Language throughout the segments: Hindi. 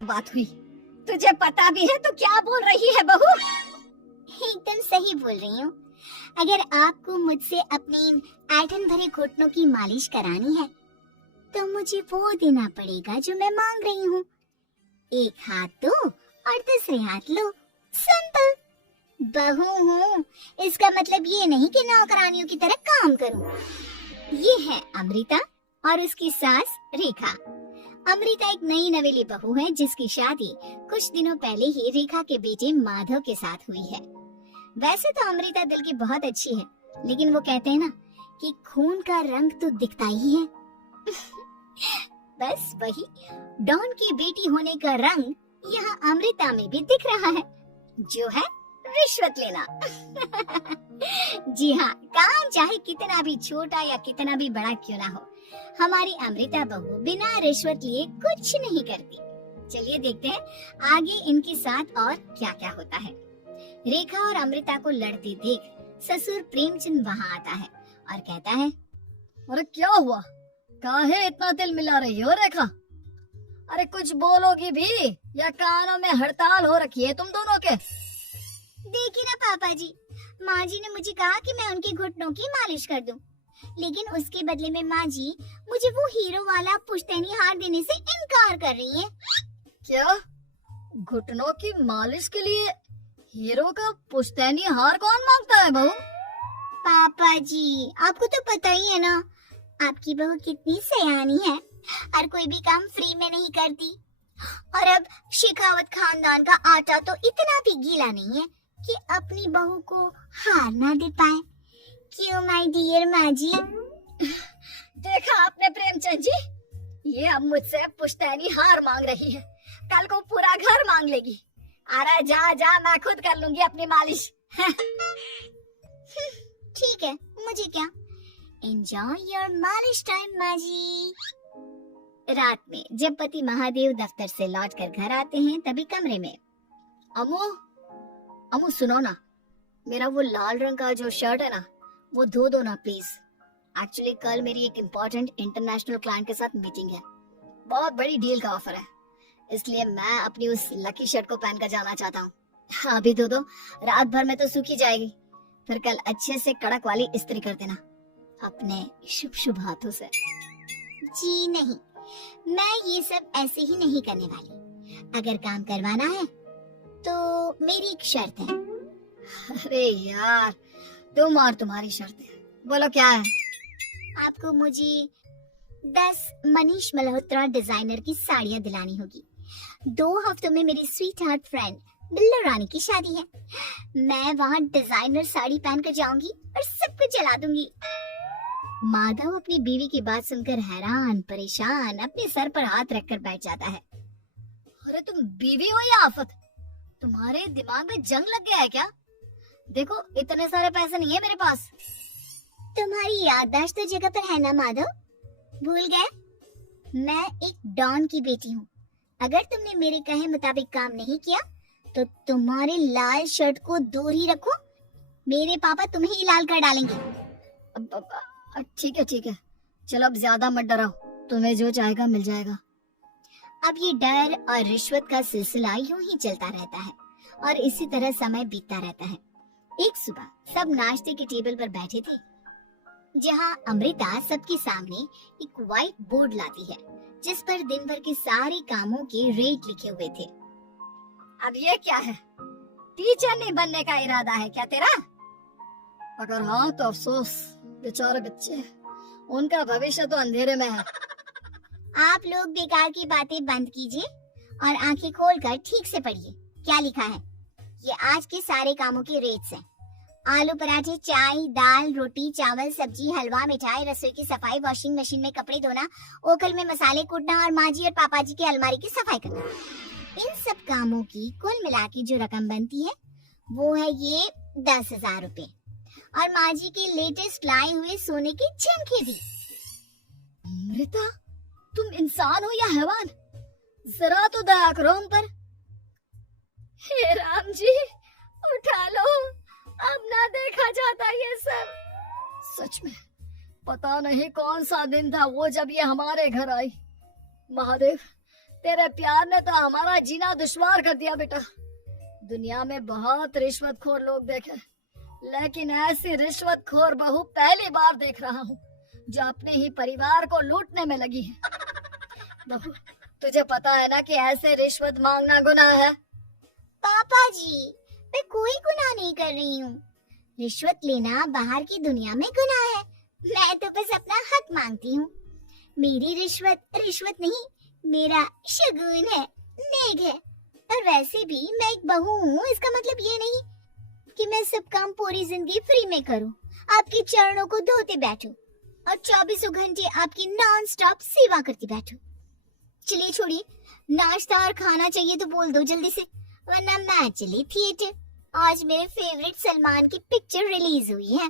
बात हुई। तुझे पता भी है तो क्या बोल रही है बहू? एकदम सही बोल रही हूँ। अगर आपको मुझसे अपने इन ऐंठन भरे घुटनों की मालिश करानी है तो मुझे वो देना पड़ेगा जो मैं मांग रही हूँ। एक हाथ दो और दूसरे हाथ लो, सिंपल। बहू हूँ, इसका मतलब ये नहीं कि नौकरानियों की तरह काम करूँ। ये है अमृता और उसकी सास रेखा। अमृता एक नई नवेली बहू है जिसकी शादी कुछ दिनों पहले ही रेखा के बेटे माधव के साथ हुई है। वैसे तो अमृता दिल की बहुत अच्छी है, लेकिन वो कहते हैं ना कि खून का रंग तो दिखता ही है। बस वही डॉन की बेटी होने का रंग यहाँ अमृता में भी दिख रहा है, जो है रिश्वत लेना। जी हाँ, काम चाहे कितना भी छोटा या कितना भी बड़ा क्यों ना हो, हमारी अमृता बहू बिना रिश्वत लिए कुछ नहीं करती। चलिए देखते हैं आगे इनके साथ और क्या क्या होता है। रेखा और अमृता को लड़ते देख ससुर प्रेमचंद वहाँ आता है और कहता है, अरे क्या हुआ? काहे इतना दिल मिला रही हो रेखा? अरे कुछ बोलोगी भी या कानों में हड़ताल हो रखी है तुम दोनों के? देखिए ना पापा जी, माँ जी ने मुझे कहा कि मैं उनके घुटनों की मालिश कर दूं, लेकिन उसके बदले में माँ जी मुझे वो हीरो वाला पुश्तैनी हार देने से इनकार कर रही हैं। क्या? घुटनों की मालिश के लिए हीरो का पुश्तैनी हार कौन मांगता है बहू? पापा जी, आपको तो पता ही है ना, आपकी बहू कितनी सयानी है और कोई भी काम फ्री में नहीं करती। और अब शेखावत खानदान का आटा तो इतना भी गीला नहीं है कि अपनी बहू को हार ना दे पाए। क्यों माय डियर माँ जी? देखा आपने प्रेमचंद जी, ये अब मुझसे पुश्तैनी हार मांग रही है, कल को पूरा घर मांग लेगी। अरे जा जा, मैं खुद कर लूंगी अपनी मालिश। ठीक है, मुझे क्या। एंजॉय योर मालिश टाइम माँ जी। रात में जब पति महादेव दफ्तर से लौटकर घर आते हैं तभी कमरे में, अमू अमू सुनो ना, मेरा वो लाल रंग का जो शर्ट है ना, वो धो दो ना प्लीज। एक्चुअली कल मेरी एक इम्पोर्टेंट इंटरनेशनल क्लाइंट के साथ मीटिंग है, बहुत बड़ी डील का ऑफर है, इसलिए मैं अपनी उस लकी शर्ट को पहनकर जाना चाहता हूँ। हाँ, अभी धो दो, रात भर में तो सूखी जाएगी, फिर कल अच्छे से कड़क वाली इस्त्री कर देना अपने शुभ शुभ हाथों से। जी नहीं, मैं ये सब ऐसे ही नहीं करने वाली। अगर काम करवाना है तो मेरी एक शर्त है। अरे यार, तुम और तुम्हारी शर्तें, बोलो क्या है? आपको मुझे 10 मनीष मल्होत्रा डिजाइनर की साड़ियाँ दिलानी होगी। 2 हफ्तों में मेरी स्वीट हार्ट फ्रेंड बिल्ला रानी की शादी है। मैं वहाँ डिजाइनर साड़ी पहनकर जाऊंगी और सबको जला दूंगी। माधव अपनी बीवी की बात सुनकर हैरान परेशान अपने सर पर हाथ रखकर बैठ जाता है। अरे तुम बीवी हो या आफत? तुम्हारे दिमाग में जंग लग गया है क्या? देखो, इतने सारे पैसे नहीं है मेरे पास। तुम्हारी याददाश्त तो जगह पर है ना माधव, भूल गए? मैं एक डॉन की बेटी हूँ। अगर तुमने मेरे कहे मुताबिक काम नहीं किया तो तुम्हारे लाल शर्ट को दूर ही रखो, मेरे पापा तुम्हें ही लाल कर डालेंगे। ठीक है, चलो अब ज्यादा मत डराओ, तुम्हें जो चाहेगा मिल जाएगा। अब ये डर और रिश्वत का सिलसिला यूं ही चलता रहता है और इसी तरह समय बीतता रहता है। एक सुबह सब नाश्ते के टेबल पर बैठे थे, जहां अमृता सबके सामने एक व्हाइट बोर्ड लाती है जिस पर दिन भर के सारे कामों के रेट लिखे हुए थे। अब ये क्या है? टीचर नहीं बनने का इरादा है क्या तेरा? अगर हाँ तो अफसोस, बेचारे बच्चे, उनका भविष्य तो अंधेरे में है। आप लोग बेकार की बातें बंद कीजिए और आंखें खोलकर ठीक से पढ़िए क्या लिखा है। ये आज के सारे कामों के रेट्स हैं। आलू पराठे, चाय, दाल, रोटी, चावल, सब्जी, हलवा, मिठाई, रसोई की सफाई, वॉशिंग मशीन में कपड़े धोना, ओखल में मसाले कूटना और माँ जी और पापा जी की अलमारी की सफाई करना। इन सब कामों की कुल मिला के जो रकम बनती है वो है ये 10,000 रुपए और माँ जी के लेटेस्ट लाए हुए सोने के झुमके भी। अमृता, तुम इंसान हो या हैवान? जरा तो दया करो हम पर। हे राम जी, उठा लो, अब ना देखा जाता ये सब। सच में पता नहीं कौन सा दिन था वो जब ये हमारे घर आई। महादेव, तेरे प्यार ने तो हमारा जीना दुश्वार कर दिया बेटा। दुनिया में बहुत रिश्वतखोर लोग देखे, लेकिन ऐसी रिश्वतखोर बहू पहली बार देख रहा हूँ जो अपने ही परिवार को लूटने में लगी है। बहू, तुझे पता है ना कि ऐसे रिश्वत मांगना गुनाह है। पापा जी, मैं कोई गुनाह नहीं कर रही हूँ। रिश्वत लेना बाहर की दुनिया में गुनाह है। मैं तो बस अपना हक मांगती हूँ। मेरी रिश्वत रिश्वत नहीं, मेरा शगुन है, नेक है। और वैसे भी मैं एक बहू हूँ, इसका मतलब ये नहीं कि मैं सब काम पूरी जिंदगी फ्री में करूँ, आपके चरणों को धोते बैठूं और 24 घंटे आपकी नॉन स्टॉप सेवा करती बैठूं। चलिए छोड़िए, नाश्ता और खाना चाहिए तो बोल दो जल्दी से, वरना मैं चली थिएटर। आज मेरे फेवरेट सलमान की पिक्चर रिलीज हुई है।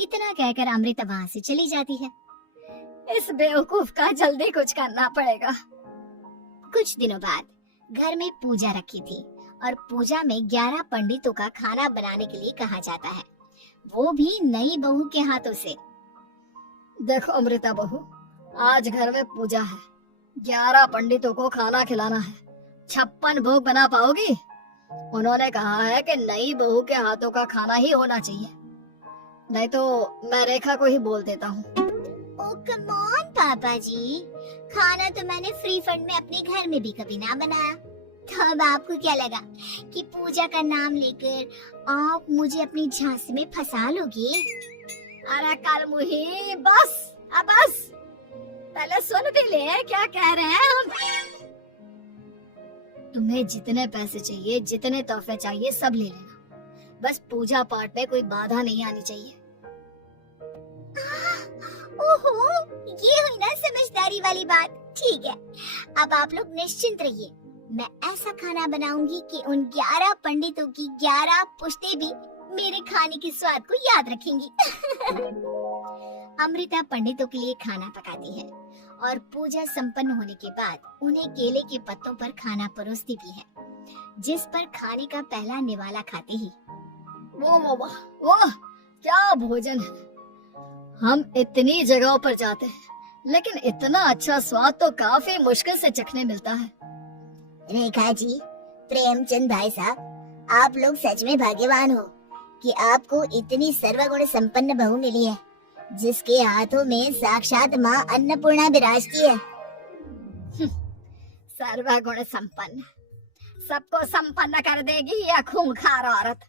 इतना कहकर अमृता वहाँ से चली जाती है। इस बेवकूफ का जल्दी कुछ करना पड़ेगा। कुछ दिनों बाद घर में पूजा रखी थी और पूजा में 11 पंडितों का खाना बनाने के लिए कहा जाता है, वो भी नई बहू के हाथों से। देखो अमृता बहू, आज घर में पूजा है, 11 पंडितों को खाना खिलाना है। 56 भोग बना पाओगी? उन्होंने कहा है कि नई बहू के हाथों का खाना ही होना चाहिए, नहीं तो मैं रेखा को ही बोल देता हूँ। ओ कम ऑन पापा जी, खाना तो मैंने फ्री फंड में अपने घर में भी कभी ना बनाया। तो अब आपको क्या लगा कि पूजा का नाम लेकर आप मुझे अपनी झांसी में फंसा लोगे? अरे कल मुही, बस अब बस, पहले सुन भी ले क्या कह रहे हैं हम। तुम्हें जितने पैसे चाहिए, जितने तोहफे चाहिए, सब ले लेना, बस पूजा पाठ में कोई बाधा नहीं आनी चाहिए। ओहो, ये हुई ना समझदारी वाली बात। ठीक है, अब आप लोग निश्चिंत रहिए, मैं ऐसा खाना बनाऊंगी कि उन 11 पंडितों की 11 पुश्ते भी मेरे खाने के स्वाद को याद रखेंगी। अमृता पंडितों के लिए खाना पकाती है और पूजा संपन्न होने के बाद उन्हें केले के पत्तों पर खाना परोसती भी है, जिस पर खाने का पहला निवाला खाते ही वाह वाह वाह, क्या भोजन है। हम इतनी जगहों पर जाते हैं, लेकिन इतना अच्छा स्वाद तो काफी मुश्किल से चखने मिलता है। रेखा जी, प्रेमचंद भाई साहब, आप लोग सच में भाग्यवान हो कि आपको इतनी सर्वगुण संपन्न बहू मिली है, जिसके हाथों में साक्षात माँ अन्नपूर्णा विराजती है। सर्वगुण संपन्न, सबको संपन्न कर देगी यह खूंखार औरत।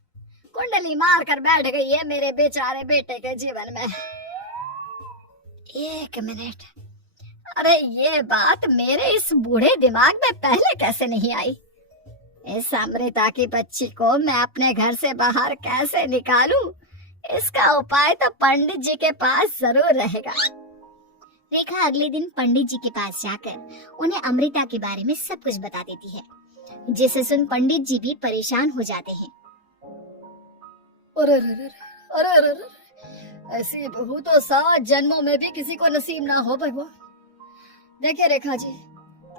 कुंडली मार कर बैठ गई है मेरे बेचारे बेटे के जीवन में। एक मिनट, अरे ये बात मेरे इस बूढ़े दिमाग में पहले कैसे नहीं आई? इस अमृता की बच्ची को मैं अपने घर से बाहर कैसे निकालूं? इसका उपाय तो पंडित जी के पास जरूर रहेगा। रेखा अगले दिन पंडित जी के पास जाकर उन्हें अमृता के बारे में सब कुछ बता देती है, जिसे सुन पंडित जी भी परेशान हो जाते हैं। अरे अरे अरे अरे अरे, ऐसी बहू तो 7 जन्मों में भी किसी को नसीब ना हो भगवान। देखिए रेखा जी,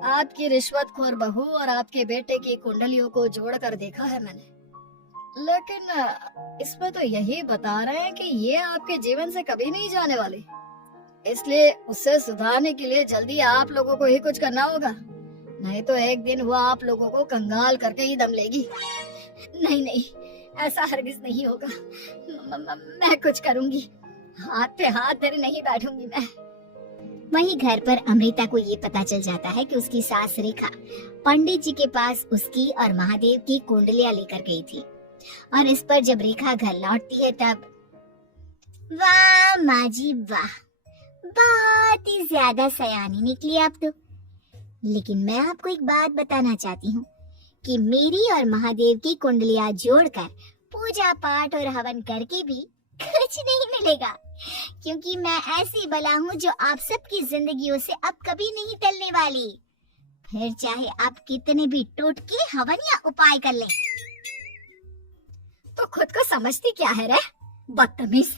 आपकी रिश्वतखोर बहू और आपके बेटे की कुंडलियों को जोड़कर देखा है मैंने, लेकिन इसमें तो यही बता रहे हैं कि ये आपके जीवन से कभी नहीं जाने वाली। इसलिए उसे सुधारने के लिए जल्दी आप लोगों को ही कुछ करना होगा, नहीं तो एक दिन वो आप लोगों को कंगाल करके ही दम लेगी। नहीं नहीं, ऐसा हरगिज नहीं होगा। मैं कुछ करूंगी, हाथ पे हाथ धरे नहीं बैठूंगी मैं। वहीं घर पर अमृता को ये पता चल जाता है कि उसकी सास रेखा पंडित जी के पास उसकी और महादेव की कुंडलियां लेकर गई थी, और इस पर जब रेखा घर लौटती है तब वाह माँ जी वाह, बहुत ही ज्यादा सयानी निकली आप तो। लेकिन मैं आपको एक बात बताना चाहती हूँ कि मेरी और महादेव की कुंडलियां जोड़कर पूजा पाठ और हवन करके भी कुछ नहीं मिलेगा, क्योंकि मैं ऐसी बला हूँ जो आप सबकी जिंदगियों से अब कभी नहीं टलने वाली, फिर चाहे आप कितने भी टोटके हवन या उपाय कर लें। तो खुद को समझती क्या है रे बदतमीज,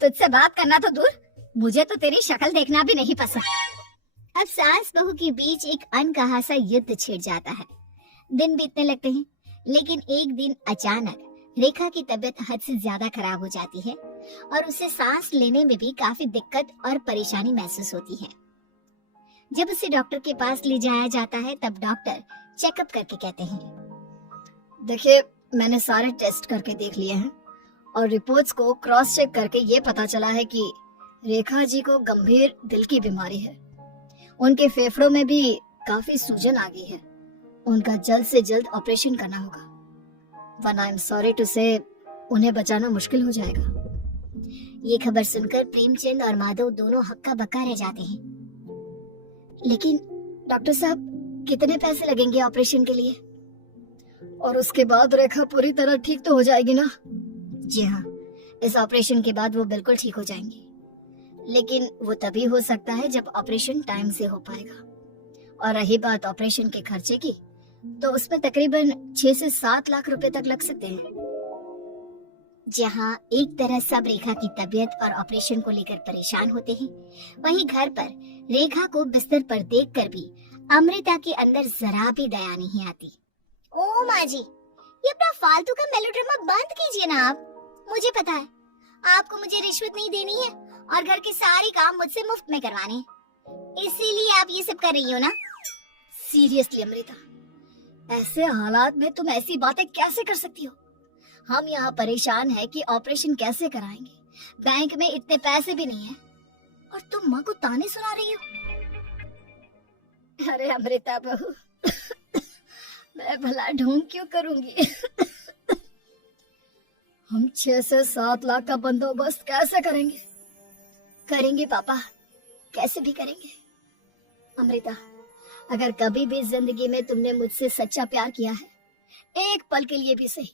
तुझसे बात करना तो दूर, मुझे तो तेरी शक्ल देखना भी नहीं पसंद। अब सास बहू के बीच एक अनकहा सा युद्ध छिड़ जाता है। दिन बीतने लगते हैं, लेकिन एक दिन अचानक रेखा की तबीयत हद से ज्यादा खराब हो जाती है और उसे सांस लेने में भी काफी दिक्कत और परेशानी महसूस होती है। जब उसे डॉक्टर के पास ले जाया जाता है तब डॉक्टर चेकअप करके कहते हैं, देखिए, मैंने सारे टेस्ट करके देख लिए हैं और रिपोर्ट्स को क्रॉस चेक करके ये पता चला है कि रेखा जी को गंभीर दिल की बीमारी है। उनके फेफड़ों में भी काफी सूजन आ गई है। उनका जल्द से जल्द ऑपरेशन करना होगा, वरना आई एम सॉरी टू से उन्हें बचाना मुश्किल हो जाएगा। ये खबर सुनकर प्रेमचंद और माधव दोनों हक्का बक्का रह जाते हैं। लेकिन डॉक्टर साहब, कितने पैसे लगेंगे ऑपरेशन के लिए? और उसके बाद रेखा पूरी तरह ठीक तो हो जाएगी ना? जी हाँ, इस ऑपरेशन के बाद वो बिल्कुल ठीक हो जाएंगी, लेकिन वो तभी हो सकता है जब ऑपरेशन टाइम से हो पाएगा। और रही बात ऑपरेशन के खर्चे की, तो उसमें तकरीबन 6 से 7 लाख रुपए तक लग सकते हैं। जहाँ एक तरह सब रेखा की तबीयत और ऑपरेशन को लेकर परेशान होते हैं, वहीं घर पर रेखा को बिस्तर पर देखकर भी अमृता के अंदर जरा भी दया नहीं आती। ओ माँ जी, ये अपना फालतू का मेलोड्रामा बंद कीजिए ना आप। मुझे पता है आपको मुझे रिश्वत नहीं देनी है और घर के सारे काम मुझसे मुफ्त में करवाने हैं, इसीलिए आप ये सब कर रही हो ना। सीरियसली अमृता, ऐसे हालात में तुम ऐसी बातें कैसे कर सकती हो? हम यहाँ परेशान हैं कि ऑपरेशन कैसे कराएंगे, बैंक में इतने पैसे भी नहीं है, और तुम माँ को ताने सुना रही हो। अरे अमृता बहू, मैं भला ढोंग क्यों करूंगी? हम 6 से 7 लाख का बंदोबस्त कैसे करेंगे? करेंगे पापा, कैसे भी करेंगे। अमृता, अगर कभी भी जिंदगी में तुमने मुझसे सच्चा प्यार किया है, एक पल के लिए भी सही,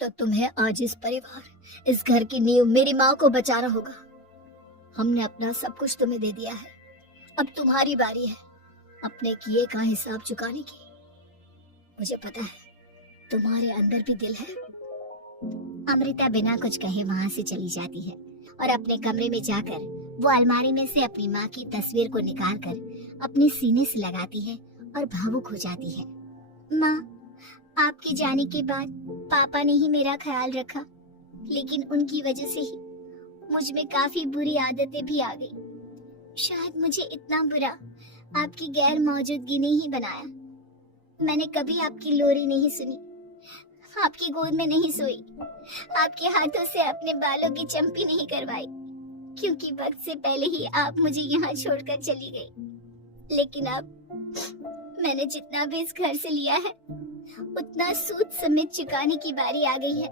तो तुम्हें आज इस परिवार, इस घर की नींव, मेरी माँ को बचाना होगा। हमने अपना सब कुछ तुम्हें दे दिया है, अब तुम्हारी बारी है अपने किए का हिसाब चुकाने की। मुझे पता है तुम्हारे अंदर भी दिल है। अमृता बिना कुछ कहे वहाँ से चली जाती है और अपने कमरे में जाकर वो अलमारी में से अपनी माँ की तस्वीर को निकालकर अपने सीने से लगाती है और भावुक हो जाती है। माँ, आपके जाने के बाद पापा ने ही मेरा ख्याल रखा, लेकिन उनकी वजह से ही मुझ में काफी बुरी आदतें भी आ गई। शायद मुझे इतना बुरा आपकी गैर मौजूदगी ने ही बनाया। मैंने कभी आपकी लोरी नहीं सुनी, आपकी गोद में नहीं सोई, आपके हाथों से अपने बालों की चंपी नहीं करवाई, क्योंकि वक्त से पहले ही आप मुझे यहाँ छोड़कर चली गई। लेकिन अब मैंने जितना भी इस घर से लिया है, उतना सूद समेत चुकाने की बारी आ गई है।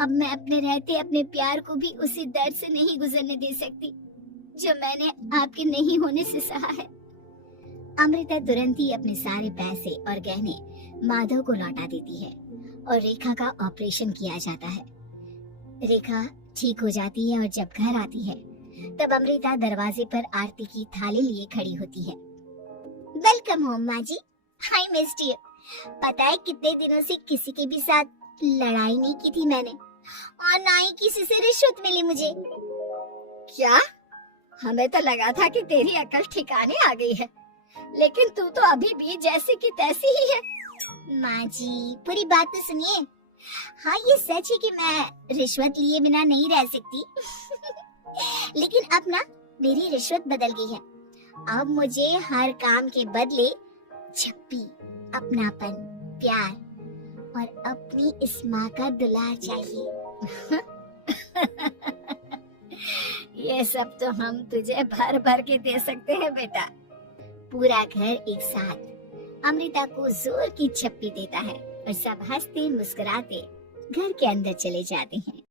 अब मैं अपने रहते अपने प्यार को भी उसी दर्द से नहीं गुजरने दे सकती जो मैंने आपके नहीं होने से सहा है। अमृता तुरंत ही अपने सारे पैसे और गहने माधव को लौटा देती है और रेखा का ऑपरेशन किया जाता है। रेखा ठीक हो जाती है और जब घर आती है तब अमृता दरवाजे पर आरती की थाली लिए खड़ी होती है। वेलकम होम माँ जी, हाय मिस्ड यू। पता है कितने दिनों से किसी के भी साथ लड़ाई नहीं की थी मैंने, और ना ही किसी से रिश्वत मिली मुझे। क्या? हमें तो लगा था कि तेरी अकल ठिकाने आ गई है, लेकिन तू तो अभी भी जैसी की तैसी ही है। माँ जी, पूरी बात तो सुनिए। हाँ, ये सच है कि मैं रिश्वत लिए बिना नहीं रह सकती लेकिन अब ना मेरी रिश्वत बदल गई है। अब मुझे हर काम के बदले छप्पी, अपनापन, प्यार और अपनी इस माँ का दुलार चाहिए ये सब तो हम तुझे भर भर के दे सकते हैं बेटा। पूरा घर एक साथ अमृता को जोर की छप्पी देता है और सब हंसते मुस्कुराते घर के अंदर चले जाते हैं।